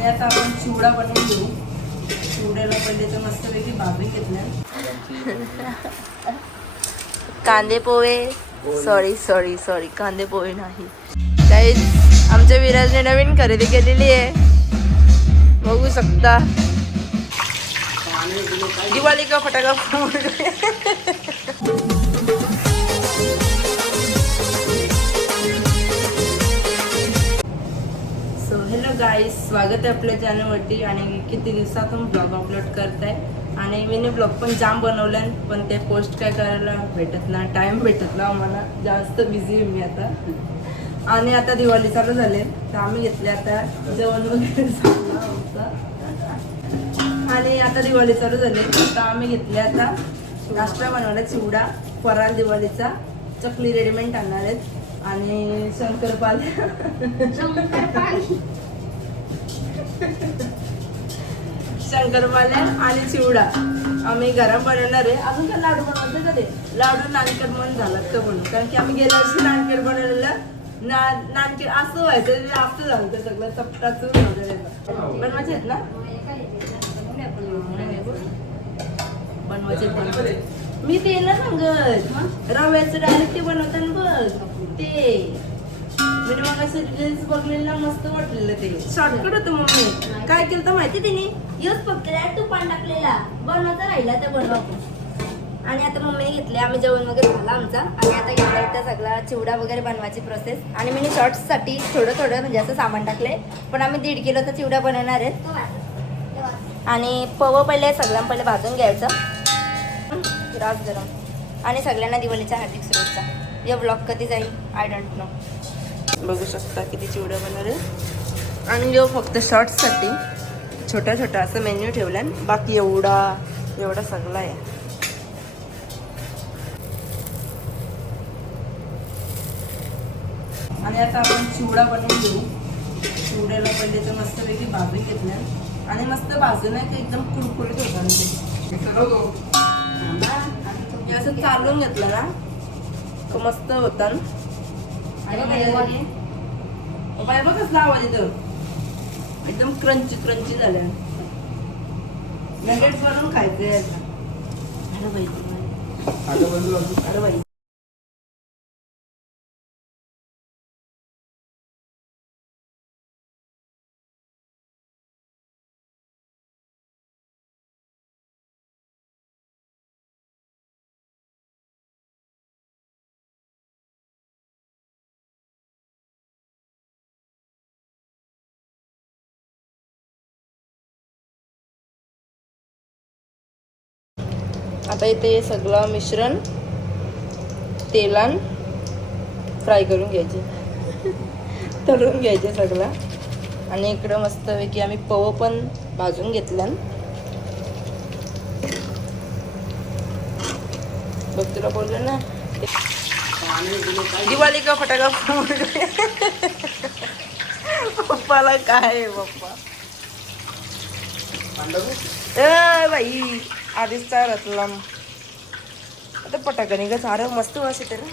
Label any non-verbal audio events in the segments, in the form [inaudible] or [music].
आणि आता आपण चिवडा बनवून घेऊ चिवड्याला पहिले तर मस्तपैकी भाजून घेतल्या. कांदे पोहे. सॉरी सॉरी सॉरी कांदे पोहे नाही. काही आमच्या विराजने नवीन खरेदी केलेली आहे. बघू शकता. दिवाळी का फटाका सो गाईस स्वागत आहे आपल्या चॅनलवरती आणि किती दिवसातून ब्लॉग अपलोड करताय. आणि मी ब्लॉग पण जाम बनवलं पण ते पोस्ट काय करायला भेटत ना टाईम भेटत ना आम्हाला. जास्त बिझी आहे मी आता. आणि आता दिवाळी चालू झाले. तर आम्ही घेतले आता जेवण वगैरे झालं आणि आता दिवाळी चालू झाली. तर आम्ही घेतले आता नाश्ता बनवला चिवडा फराळ दिवाळीचा. चकली रेडीमेड आणणार आहेत. आणि शंकरपाल. शंकरपाले आणि चिवडा. आम्ही घरात बनवणार आहे. अजून काय लाडू बनवतो का ते? लाडू नानकेट म्हणून झालं तर म्हणून? कारण की आम्ही गेल्या वर्षी नानकेट बनवलेलं. ना नानकेट असं व्हायचं असं जास्त झालं ते सगळं चपटाचं वगैरे बनवायचे आहेत ना? बनवायचे बनवायचे मी ते ना सांगत रव्याचं डायरेक्ट ते बनवताना बघ. ते. मी मग असं रील्स बघलेलं मस्त वाटलेलं ते. शॉर्टकट होतं मम्मी काय केलं तर माहिती तिने? यूज फक्त तुपान टाकलेला. बनवायचा राहिला तर बनवा आपण. आणि आता मम्मीने घेतले आम्ही जेवण वगैरे झाला आमचा. आणि आता घेतला इथं सगळा चिवडा वगैरे बनवायची प्रोसेस आणि मी शॉर्ट्ससाठी थोडं थोडं म्हणजे असं सामान टाकले पण आम्ही दीड किलोचा चिवडा बनवणार आहेत तो. तो वाच. आणि पव पहिले सगळ्यांना पहिले भाजून घ्यायचं. रास गरम. आणि सगळ्यांना दिवाळीच्या हार्दिक शुभेच्छा. या ब्लॉग कधी जाईल? आय डोंट नो बघू शकता किती चिवडा बनवले आणि जो फक्त शॉर्ट्ससाठी छोटा छोटा असं मेन्यू ठेवला बाकी एवढा एवढा सगळा आहे. आणि आता आपण चिवडा बनवून घेऊ. चिवड्याला पहिले तर मस्तपैकी भाजून घेतल्या आणि मस्त भाजून आहे की एकदम कुरकुरीत होता ते. असं चालून घेतलं ना तो मस्त होता बाय बघ कसला आवाज येतो एकदम क्रंची क्रंची झाल्या. नगेट्स बनवून खायचे अरे बाई अरे बाई. आता इथे सगळं मिश्रण तेलान फ्राय करून घ्यायचे. [laughs] तळून घ्यायचे सगळं. आणि इकडं मस्तपैकी आम्ही पव पण भाजून घेतल्यान. बघ तुला बोललं ना. दिवाळी का फटाका [laughs] पप्पाला काय आहे पप्पा? ए बाई. आधीच रतलाम आता पटाका निघा सारं मस्त वास येते ना.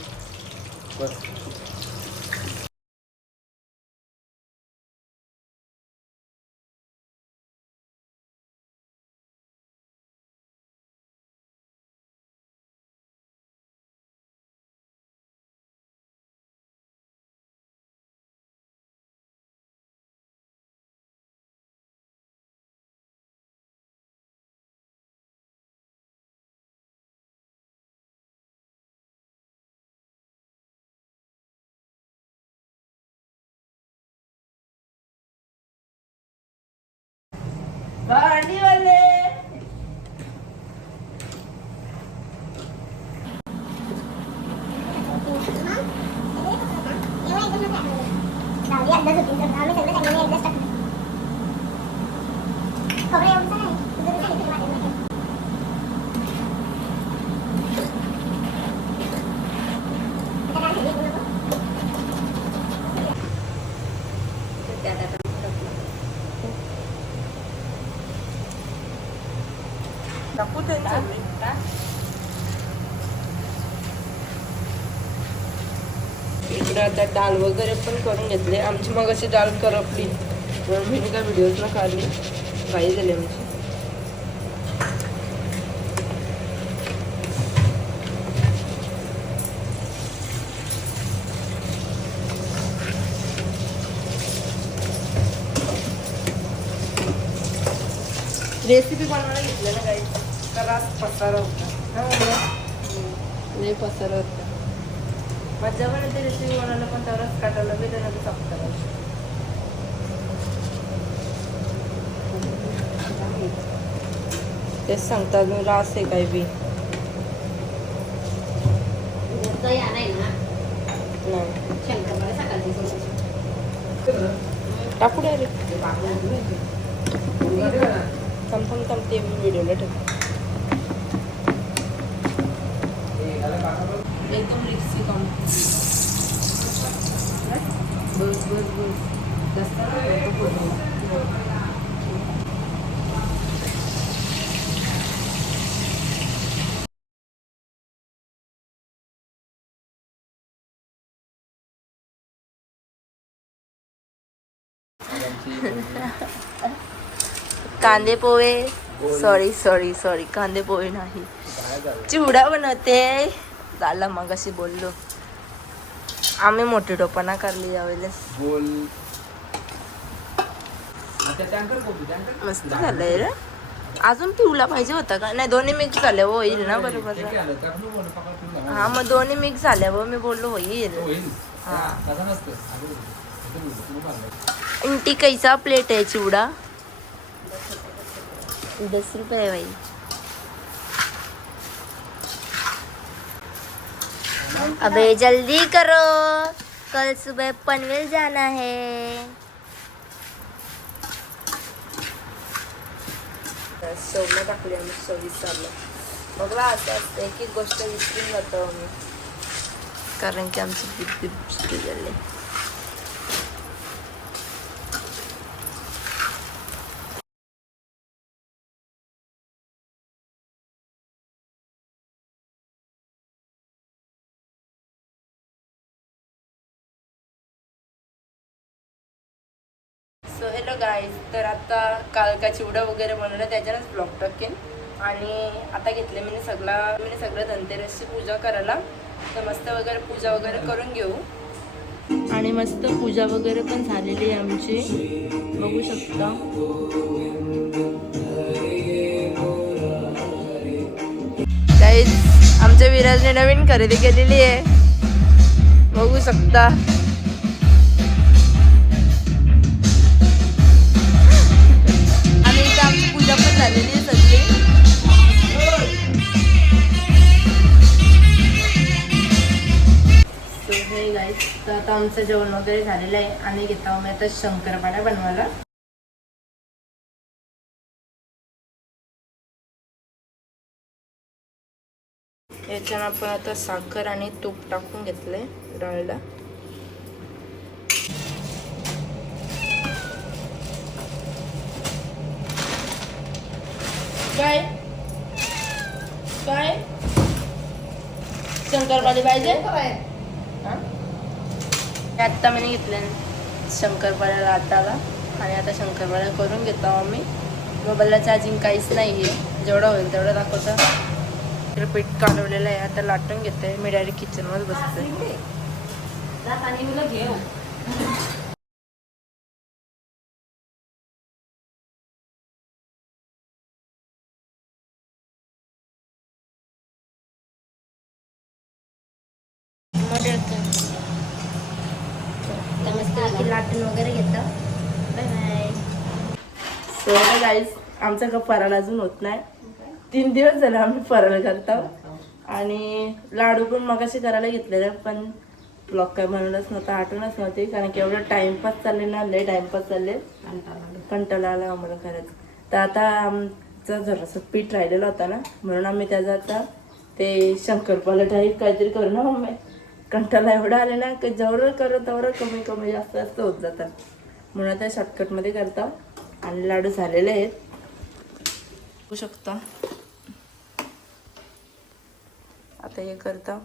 二六。आता डाळ वगैरे पण करून घेतले. आमची मग अशी डाळ करपली. मी काय व्हिडिओज काढली. काही झाली आमची. रेसिपी बनवायला घेतलं ना काही तर पसारा होता. हा मग? पसारा होता. पण येते रेसिपी बनवायला पण तेवढंच काटायला बी त्याला सप्त तेच सांगतात मी रास आहे काय बी. काही आणाय ना. टाकू द्या रे थांब थांब थांब ते व्हिडिओला ठेव एकदम रिक्सी काम बस बस बस. जास्त. कांदे पोहे. सॉरी सॉरी सॉरी कांदे पोहे नाही. चिवडा बनवते. झालं मग अशी बोललो. आम्ही मोठी टोपणा करली यावेळेस. गोल मस्त झालंय रे. अजून पिवला पाहिजे होता का? नाही दोन्ही मिक्स झाले होईल ना बरोबर. हा मग दोन्ही मिक्स झाल्या हो मी बोललो होईल. हा. इंटी कैसा प्लेट है चिवड़ा. दस रुपये है अबे जल्दी करो। कल सुबह पनवेल जाना है। सवलं टाकली आम्ही सव्वीस चाललं बघला असं असतं एक एक गोष्ट विसरून जातो आम्ही. कारण की आमची झाली. सो हॅलो गाईज तर आता काल का चिवडा वगैरे बनवला त्याच्यानंच ब्लॉग टाकेन. आणि आता घेतले मी सगळा मी सगळं धनतेरसची पूजा करायला. तर मस्त वगैरे पूजा वगैरे करून घेऊ. आणि मस्त पूजा वगैरे पण झालेली आहे आमची. बघू शकता. गाईज आमच्या विराजने नवीन खरेदी केलेली आहे. बघू शकता. आमचं जेवण वगैरे झालेलं आहे. आणि घेता आम्ही आता शंकरपाड्या बनवायला. याच्यानं आपण आता साखर आणि तूप टाकून घेतलंय डाळला. काय काय शंकरपाळी पाहिजे? आत्ता मी घेतले शंकरपाळ्या राताला आणि आता शंकरपाळ्या करून घेतो आम्ही. मोबाईलला चार्जिंग काहीच नाही आहे जेवढं होईल तेवढं दाखवतं. इकडे पीठ कालवलेलं आहे. आता लाटून घेते मी डायरेक्ट किचनवर बसते आणि मुलं घेऊ मस्त लाटून वगैरे घेतं बाय बाय सो गाईज आमचा का फराळ अजून होत नाही. तीन दिवस झाले आम्ही फराळ करतो. आणि लाडू पण मगाशी करायला घेतलेले पण ब्लॉक काय बनवलंच नव्हतं आठवणच नव्हती कारण की एवढं टाइमपास चालले ना लय टाइमपास चालले. कंटाळा आला आम्हाला खरंच. तर आता आमचं जरासं पीठ राहिलेला होता ना म्हणून आम्ही त्याचं आता ते शंकरपाला टाईप काहीतरी करू ना मम्मी. कंटाळा एवढा आले ना की जेवढं करत तेवढं कमी कमी जास्त जास्त होत जातात. म्हणून आता शॉर्टकटमध्ये करता. आणि लाडू झालेले आहेत. बघू शकता. आता हे करता.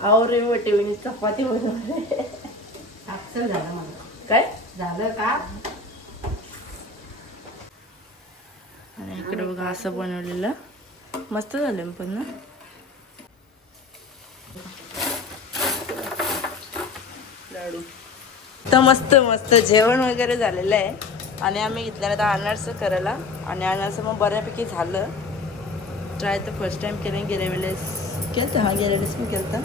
आवर वटेविणी चपाती बनवले झालं मला. काय? झालं का? आणि इकडे बघा असं बनवलेलं. मस्त झालं पण ना? लाडू. तर मस्त मस्त जेवण वगैरे झालेलं आहे. आणि आम्ही घेतल्यानं आता अनारसं करायला आणि अनारसं मग बऱ्यापैकी झालं. ट्राय तर फर्स्ट टाईम केलं गेल्या वेळेस केलं हा गेल्या वेळेस मी केलं